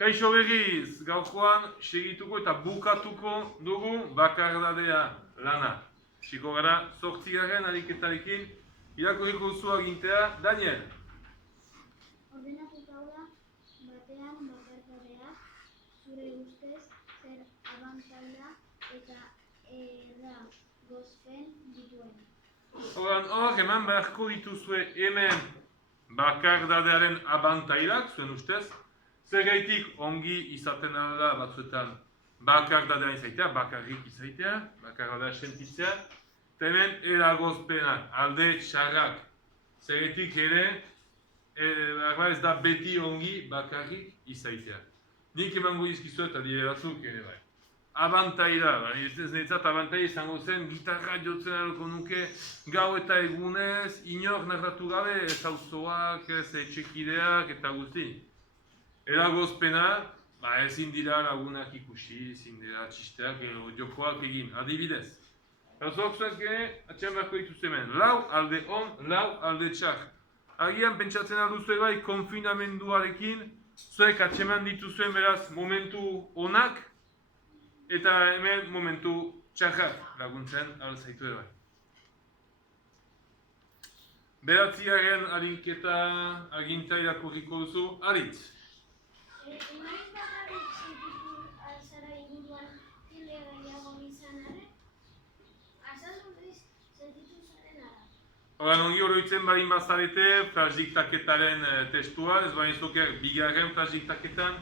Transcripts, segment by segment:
Kaixo berriz, gaurkoan segituko eta bukatuko dugu bakardadea lana. Siko gara, 8. ariketarekin, irakurriko duzu agintea, Daniel. Ordenatuta da batean bakardadea, zure ustez zer abantaila eta eragozpen dituen. Hor, eman beharko dituzue hemen bakardadearen abantailak, zuen ustez. Zergaitik ongi izaten da batzuetan bakardadea izaitea, bakarrik izaitea, bakardadea sentitzea. Eta hemen eragozpenak, alde txarrak. Zergaitik ere, ez da beti ongi bakarrik izaitea. Nik emango izkizuet adibide batzuk ere bai. Abantaila, ez netzat abantaila izango zen, gitarra jotzen alko nuke gau eta egunez, inor narratu gabe, ez auzoak, ez etxekideak eta guzti. Eragozpena, ezin dira lagunak ikusi, ezin dira txisteak, jokoak egin, adibidez. Zok zuez gene, atxean beharko dituz hemen, lau alde on, lau alde txar. Agian pentsatzen alduzue bai konfinamenduarekin, zuek atxeman dituzuen beraz momentu onak, eta hemen momentu txarrak laguntzen alzaitu ere bai. Beratziaren arinketa aginta irakurriko duzu, Aritz. Noiz bakarrik sentitu alzara inguruan jende gehiago izan arren? Azazunez sentitu zaren ara? Horan ongi oroitzen barin bazarete frasdiktaketaren testua, ez bain zoker bigarren frasdiktaketan.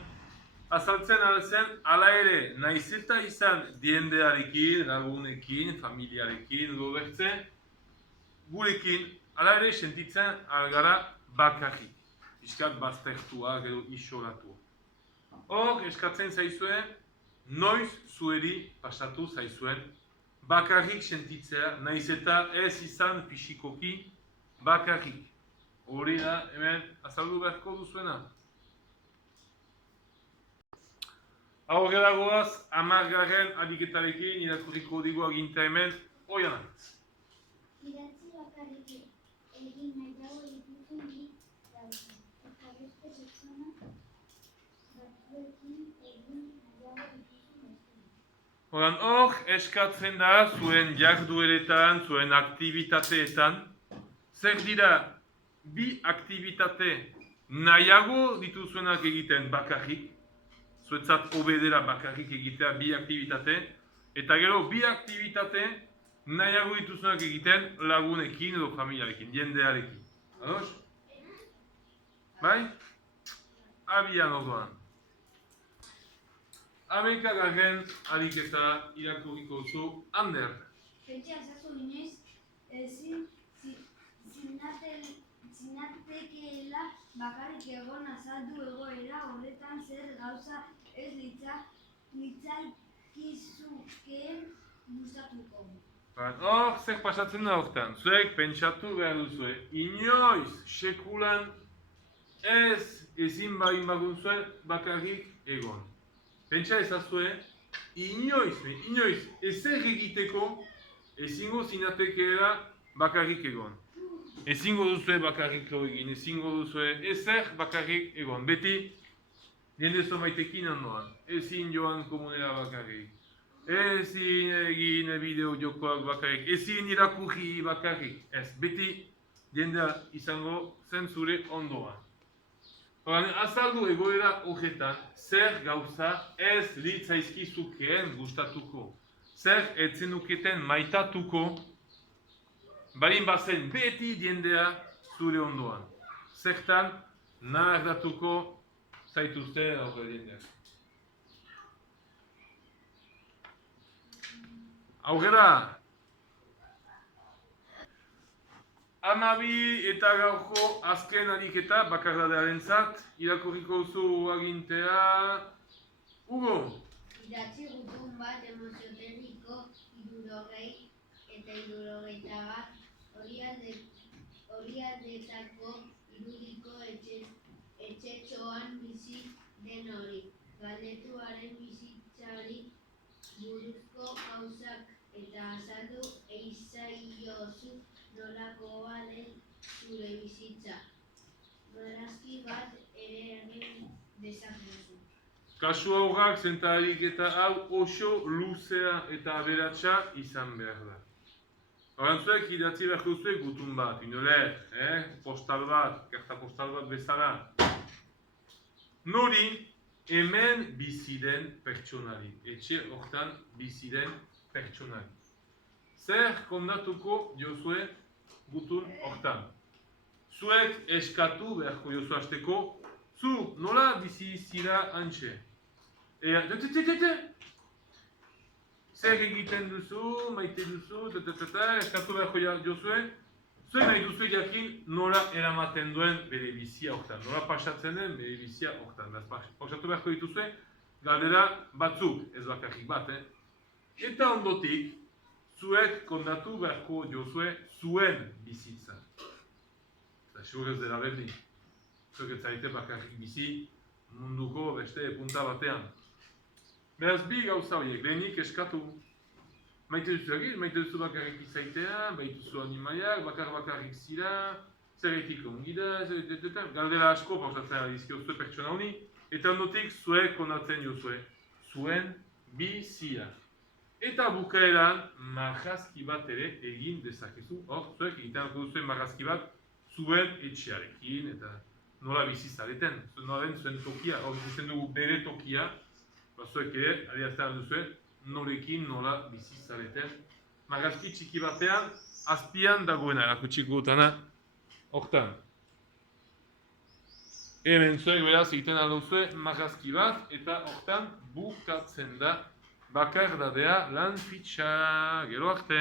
Azaltzen alzen, ala ere, nahiz eta izan diendearekin, lagunekin, familiarekin, gobertze, gurekin, ala ere sentitzen algara bakarrik. Iskat baztertua, gero isolatua. Hor, eskatzen zaizue, noiz zueri pasatu zaizuen, bakarrik sentitzea, nahiz eta ez izan fisikoki bakarrik. Hori da, hemen, azaldu beharko duzuena. Aurrera goaz, 10. ariketarekin irakurriko digu aginta hemen, Oiana. Idatzi bakarrik egin nahi dago dituzun bi gauza. Eta beste pertsona batzuekin egin nahi dago dituzun beste. Hor, eskatzen da zuen jardueretan, zuen aktibitateetan. Zer dira bi aktibitate nahiago dituzuenak egiten bakarrik, zuetzat obedera bakarrik egitea bi aktibitate, eta gero bi aktibitate nahiago dituzuenak egiten lagunekin edo familiarekin, jendearekin. Ados? Bai? Abian orduan. 11. ariketa irakurriko duzu, Ander. Pentsa ezazu inoiz zinatekeela bakarrik egon azaldu egoera horretan zer gauza ez litzaizkizukeen gustatuko. Hor, zer pasatzen da horretan? Zuek pentsatu behar duzue, inoiz sekulan ezin bain bagunzuen bakarrik egon. Pentsa ezazue, inoiz ezer egiteko ezingo zinatekeela bakarrik egon. Ezingo duzue bakarrik lo egin, ezingo duzue ezer bakarrik egon. Beti, jende zomaitekin ondoan, ezin joan komunera bakarrik. Ezin egin bideo jokoak bakarrik, ezin irakurri bakarrik. Ez, beti jendea izango zen zure ondoan. Horan, azaldu egoera horretan, zer gauza ez litzaizkizukeen gustatuko. Zer etzenuketen maitatuko, barin bazen beti jendea zure ondoan. Zertan nahardatuko zaituzte aurre jendeak. Aurrera! 12. eta gaurko azken ariketa bakardadearen zat, irakurriko duzu agintea, Hugo! Idatzi gutun bat emoziotekniko 60 eta 61 horialdetako irudiko etxetxoan bizi den hori. Galdetuaren bizitzari buruzko gauzak eta azaldu eizaiozu nolakoa den zure bizitza. Marrazki bat ere egin dezakezu. Kasu aurrak zentarik eta hau oso luzea eta aberatsa izan behar da. Horan zuek idatzi beharko zuek gutun bat, inoler, postal bat, karta postal bat bezala. Nori hemen biziden pertsonari, etxe hortan biziden pertsonari. Zer kondatuko diozue gutun hortan? Zuek eskatu beharko diozu hasteko, zu nola bizi zira hantxe? Zer egiten duzu, maite duzu, eskatu beharko diozue, zuek nahi duzu jakin nola eramaten duen bere bizia hortan, nola pasatzen den bere bizia hortan. Pausatu beharko dituzue, galdera batzuk, ez bakarrik bat, Eta ondotik, zuek kondatu beharko diozue zuen bizitza. Eta sigur ez dela berdin. Zuek ez zaite bakarrik bizi munduko beste punta batean. Beraz bi gauza horiek, lehenik eskatu. Maite duzu egin, maite duzu bakarrik izaitea, baitu zu animaiak, bakarrik zira, zerretik ongi da, galdera asko pausatzen adizkio zuen pertsona honi, eta ondotik zuek kondatzen diozue, zuen bizia. Eta bukaeran marrazki bat ere egin dezakezu, hor zuek egiten alko duzuen marrazki bat zuen etxearekin, eta nola bizi zareten, nola den zuen tokia, hor ikusten dugu bere tokia, zuek ere, adierazten duzue, norekin nola bizi zareten. Marrazki txiki batean, azpian dagoena, erakutsiko dutana, hortan. Hemen zuek beraz egiten alduzue marrazki bat, eta hortan bukatzen da bakardadea lan fitxa. Gero arte!